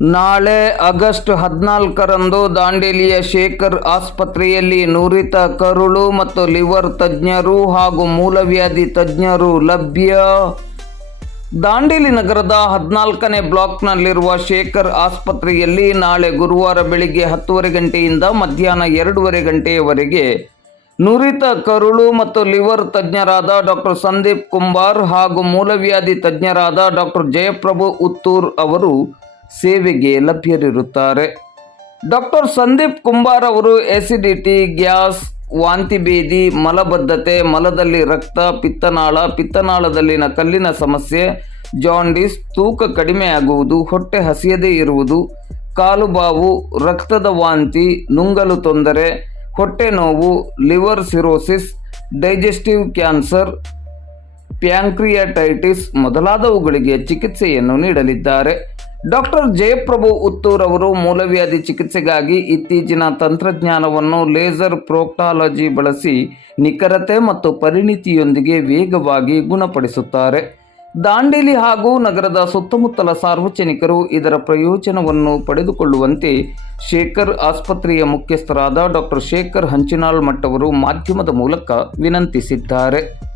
ನಾಳೆ ಆಗಸ್ಟ್ ಹದಿನಾಲ್ಕರಂದು ದಾಂಡೇಲಿಯ ಶೇಖರ್ ಆಸ್ಪತ್ರೆಯಲ್ಲಿ ನುರಿತ ಕರುಳು ಮತ್ತು ಲಿವರ್ ತಜ್ಞರು ಹಾಗೂ ಮೂಲವ್ಯಾಧಿ ತಜ್ಞರು ಲಭ್ಯ. ದಾಂಡೇಲಿ ನಗರದ ಹದಿನಾಲ್ಕನೇ ಬ್ಲಾಕ್ನಲ್ಲಿರುವ ಶೇಖರ್ ಆಸ್ಪತ್ರೆಯಲ್ಲಿ ನಾಳೆ ಗುರುವಾರ ಬೆಳಿಗ್ಗೆ ಹತ್ತುವರೆ ಗಂಟೆಯಿಂದ ಮಧ್ಯಾಹ್ನ ಎರಡೂವರೆ ಗಂಟೆಯವರೆಗೆ ನುರಿತ ಕರುಳು ಮತ್ತು ಲಿವರ್ ತಜ್ಞರಾದ ಡಾಕ್ಟರ್ ಸಂದೀಪ್ ಕುಂಬಾರ್ ಹಾಗೂ ಮೂಲವ್ಯಾಧಿ ತಜ್ಞರಾದ ಡಾಕ್ಟರ್ ಜಯಪ್ರಭು ಉತ್ತೂರ್ ಅವರು ಸೇವೆಗೆ ಲಭ್ಯರಿರುತ್ತಾರೆ. ಡಾಕ್ಟರ್ ಸಂದೀಪ್ ಕುಂಬಾರ್ ಅವರು ಎಸಿಡಿಟಿ ಗ್ಯಾಸ್, ವಾಂತಿ ಭೇದಿ, ಮಲಬದ್ಧತೆ, ಮಲದಲ್ಲಿ ರಕ್ತ, ಪಿತ್ತನಾಳ, ಪಿತ್ತನಾಳದಲ್ಲಿನ ಕಲ್ಲಿನ ಸಮಸ್ಯೆ ಜಾಂಡಿಸ್ ತೂಕ ಕಡಿಮೆಯಾಗುವುದು ಹೊಟ್ಟೆ ಹಸಿಯದೇ ಇರುವುದು ಕಾಲುಬಾವು ರಕ್ತದ ವಾಂತಿ, ನುಂಗಲು ತೊಂದರೆ, ಹೊಟ್ಟೆ ನೋವು, liver cirrhosis digestive cancer pancreatitis ಮೊದಲಾದವುಗಳಿಗೆ ಚಿಕಿತ್ಸೆಯನ್ನು ನೀಡಲಿದ್ದಾರೆ. ಡಾಕ್ಟರ್ ಜಯಪ್ರಭು ಉತ್ತೂರ್ ಅವರು ಮೂಲವ್ಯಾಧಿ ಚಿಕಿತ್ಸೆಗಾಗಿ ಇತ್ತೀಚಿನ ತಂತ್ರಜ್ಞಾನವನ್ನು ಲೇಸರ್ ಪ್ರೋಕ್ಟಾಲಜಿ ಬಳಸಿ ನಿಖರತೆ ಮತ್ತು ಪರಿಣಿತಿಯೊಂದಿಗೆ ವೇಗವಾಗಿ ಗುಣಪಡಿಸುತ್ತಾರೆ. ದಾಂಡೇಲಿ ಹಾಗೂ ನಗರದ ಸುತ್ತಮುತ್ತಲ ಸಾರ್ವಜನಿಕರು ಇದರ ಪ್ರಯೋಜನವನ್ನು ಪಡೆದುಕೊಳ್ಳುವಂತೆ ಶೇಖರ್ ಆಸ್ಪತ್ರೆಯ ಮುಖ್ಯಸ್ಥರಾದ ಡಾಕ್ಟರ್ ಶೇಖರ್ ಹಂಚಿನಾಳ್ ಮಟ್ಟವರು ಮಾಧ್ಯಮದ ಮೂಲಕ ವಿನಂತಿಸಿದ್ದಾರೆ.